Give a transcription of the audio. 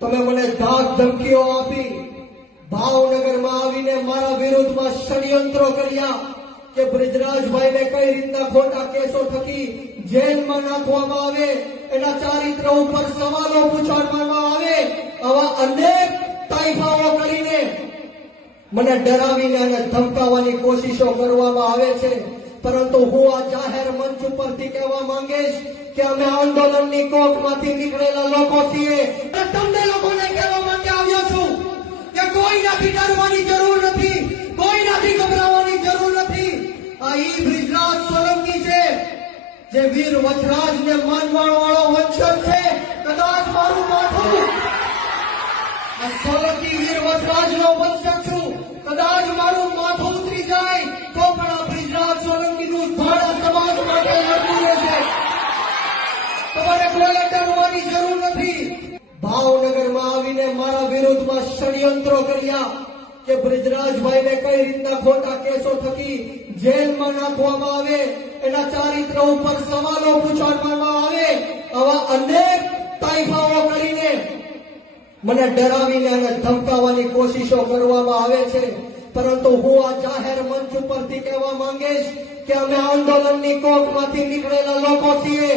તમે મને ધાક ધમકીઓ આપી, ભાવનગરમાં આવીને મારા વિરુદ્ધમાં ષડયંત્રો કર્યા કે બ્રિજરાજભાઈને કઈ રીતના ખોટા કેસો થકી જેલમાં નાખવામાં આવે, એના ચારિત્ર ઉપર સવાલો પૂછવામાં આવે, આવા અનેક તાઇફાઓ કરીને મને ડરાવીને અને ધમકાવવાની કોશિશો કરવામાં આવે છે. પરંતુ હું આ જાહેર મંચ ઉપરથી કહેવા માંગીશ કે અમે આંદોલનની કોખમાંથી નીકળેલા લોકો છીએ. તમને લોકોને કહેવા માટે આવ્યો છું કે કોઈનાથી ડરવાની જરૂર નથી, કોઈનાથી ગભરાવાની જરૂર નથી. આ ઈ બ્રિજરાજ સોલંકી છે જે વીર વચરાજને માનવા વાળો વંશજ છે. કદાચ મારું માથું આ સોલંકી વીર વચરાજનો વંશજ છું, કદાચ મારું માથું ઉતરી જાય તો પણ આ બ્રિજરાજ સોલંકીનું ભાડા સમાજ માટે લડવું રહેશે. તમારે કોઈ ડરવાની જરૂર નથી. ભાવનગરમાં આવીને મારા વિરુદ્ધમાં ષડયંત્રો કર્યા કે બ્રિજરાજભાઈને કઈ રીતના ખોટા કેસો થકી જેલમાં નાખવામાં આવે, એના ચારિત્ર ઉપર સવાલો પૂછવામાં આવે, આવા અનેક તાઇફાઓ કરીને મને ડરાવીને અને ધમકાવવાની કોશિશો કરવામાં આવે છે. પરંતુ હું આ જાહેર મંચ ઉપરથી કહેવા માંગીશ કે અમે આંદોલનની કોખમાંથી નીકળેલા લોકો છીએ.